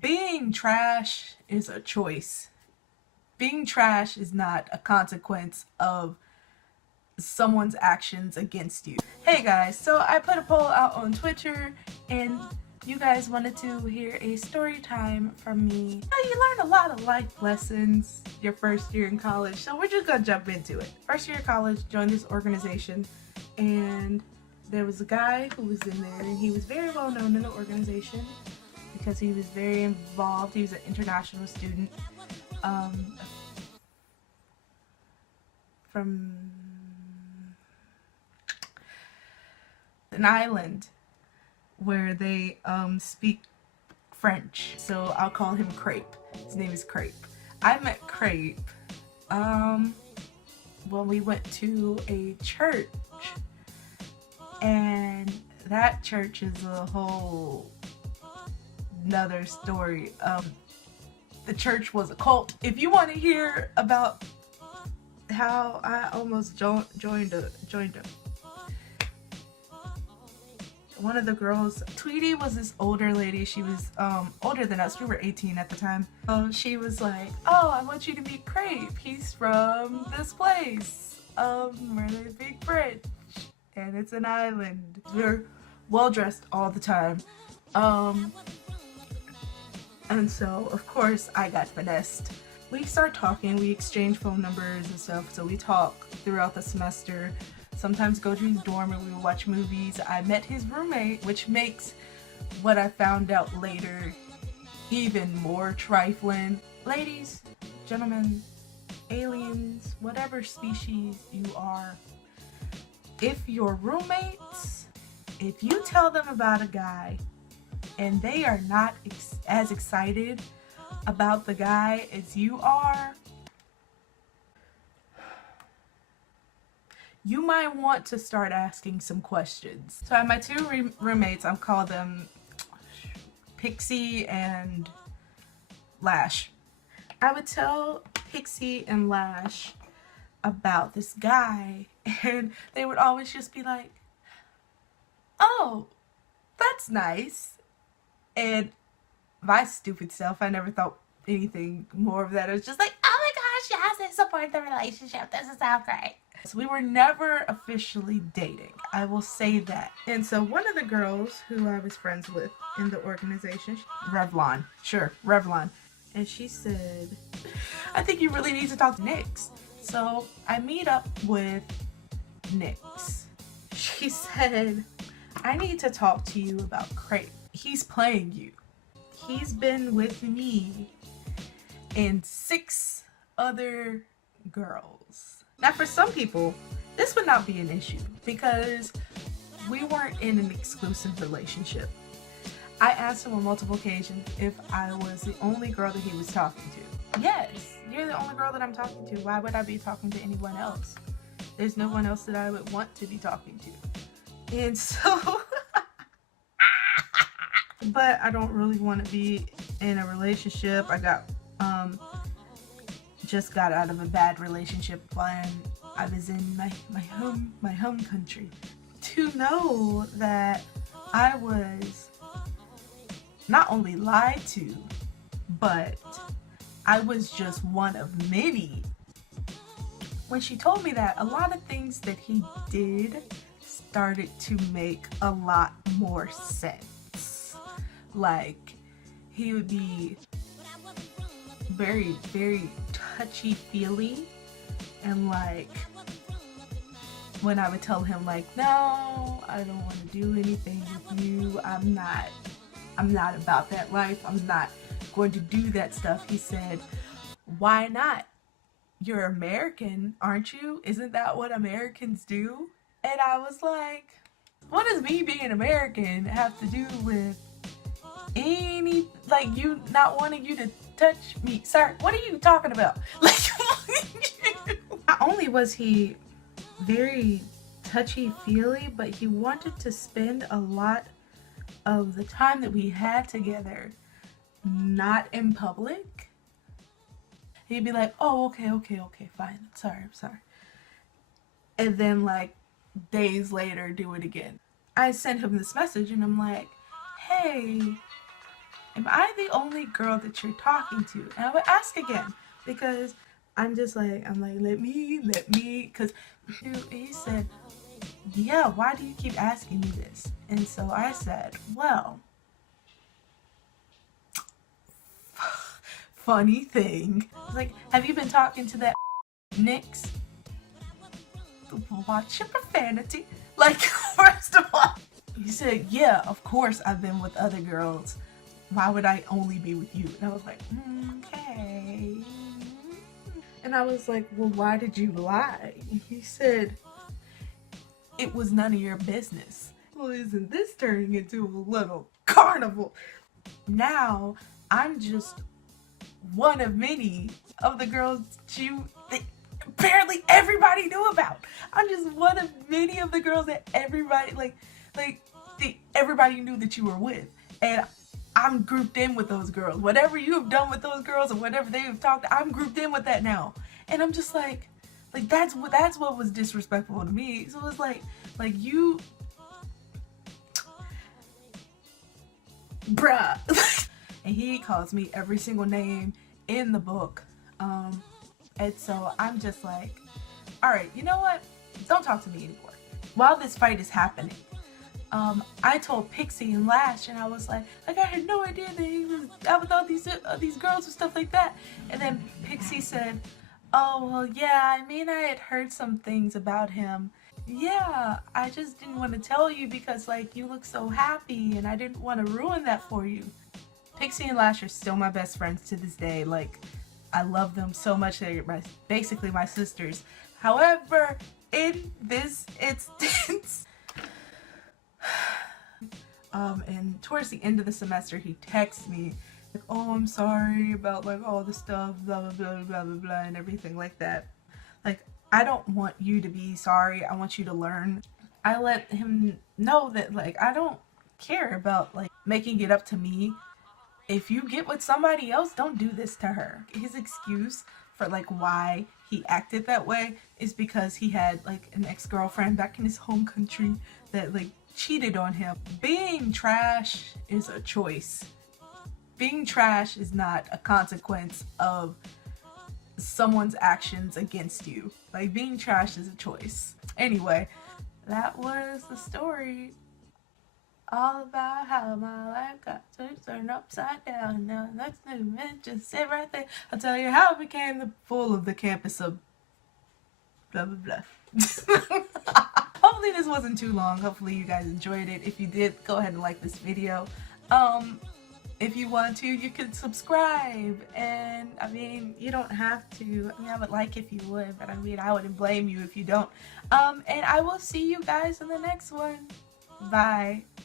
Being trash is a choice. Being trash is not a consequence of someone's actions against you. Hey guys, so I put a poll out on Twitter and you guys wanted to hear a story time from me. You learned a lot of life lessons your first year in college, so we're just gonna jump into it. First year of college, joined this organization, and there was a guy who was in there and he was very well known in the organization because he was very involved. He was an international student from an island where they speak French, so I'll call him Crepe. His name is Crepe. I met Crepe when we went to a church, and that church is a whole another story. The church was a cult. If you want to hear about how I almost joined a one of the girls, Tweety, was this older lady. She was older than us. We were 18 at the time. She was like, oh, I want you to meet Crepe. He's from this place where they speak French, and it's an island. We're well dressed all the time, and so of course I got finessed. We start talking, we exchange phone numbers and stuff, so we talk throughout the semester. Sometimes go to his dorm and we would watch movies. I met his roommate, which makes what I found out later even more trifling. Ladies, gentlemen, aliens, whatever species you are, if your roommates, if you tell them about a guy and they are not as excited about the guy as you are, you might want to start asking some questions. So I have my two roommates, I'll call them Pixie and Lash. I would tell Pixie and Lash about this guy, and they would always just be like, oh, that's nice. And my stupid self, I never thought anything more of that. It was just like, oh my gosh, yes, they support the relationship. This is so great. So we were never officially dating, I will say that. And so one of the girls who I was friends with in the organization, Revlon, sure, Revlon, and she said, I think you really need to talk to Nyx. So I meet up with Nyx. She said, I need to talk to you about Crepe. He's playing you. He's been with me and 6 other girls. Now for some people, this would not be an issue because we weren't in an exclusive relationship. I asked him on multiple occasions if I was the only girl that he was talking to. Yes, you're the only girl that I'm talking to. Why would I be talking to anyone else? There's no one else that I would want to be talking to. And so, but I don't really want to be in a relationship. I got, just got out of a bad relationship when I was in my home country. To know that I was not only lied to, but I was just one of many. When she told me that, a lot of things that he did started to make a lot more sense. Like, he would be very, very touchy-feely, and like when I would tell him like, no, I don't want to do anything with you, I'm not about that life, I'm not going to do that stuff, he said, why not? You're American, aren't you? Isn't that what Americans do? And I was like, what does me being American have to do with any, like, you not wanting you to touch me? Sir, what are you talking about? Like, not only was he very touchy-feely, but he wanted to spend a lot of the time that we had together not in public. He'd be like, oh, okay, fine, I'm sorry. And then like days later do it again. I sent him this message and I'm like, hey, am I the only girl that you're talking to? And I would ask again, because I'm like, let me, because he said, yeah, why do you keep asking me this? And so I said, well, funny thing. I was like, have you been talking to that Nyx? Watch your profanity. Like, first of all, he said, yeah, of course I've been with other girls. Why would I only be with you? And I was like, okay. And I was like, well, why did you lie? And he said, it was none of your business. Well, isn't this turning into a little carnival? Now, I'm just one of many of the girls that apparently everybody knew about. I'm just one of many of the girls that everybody, everybody knew that you were with. And I'm grouped in with those girls. Whatever you have done with those girls or whatever they have talked, I'm grouped in with that now. And I'm just like that's what was disrespectful to me. So it's like you, bruh. And he calls me every single name in the book. And so I'm just like, all right, you know what? Don't talk to me anymore. While this fight is happening, I told Pixie and Lash, and I was like I had no idea that he was out with all these girls and stuff like that. And then Pixie said, oh, well, yeah, I mean, I had heard some things about him. Yeah, I just didn't want to tell you because, like, you look so happy, and I didn't want to ruin that for you. Pixie and Lash are still my best friends to this day. Like, I love them so much. They're basically my sisters. However, in this instance, and towards the end of the semester, he texts me, like, oh, I'm sorry about, like, all the stuff, blah, blah, blah, blah, blah, blah, and everything like that. Like, I don't want you to be sorry. I want you to learn. I let him know that, like, I don't care about, like, making it up to me. If you get with somebody else, don't do this to her. His excuse for, like, why he acted that way is because he had, like, an ex-girlfriend back in his home country that, like, cheated on him. Being trash is a choice. Being trash is not a consequence of someone's actions against you. Like, being trash is a choice. Anyway, that was the story. All about how my life got turned upside down. Now that's the event, just sit right there. I'll tell you how it became the full of the campus of blah blah blah. Hopefully this wasn't too long. Hopefully you guys enjoyed it. If you did, go ahead and like this video. If you want to, you can subscribe. And I mean, you don't have to. I mean, I would like if you would, but I mean, I wouldn't blame you if you don't. And I will see you guys in the next one. Bye.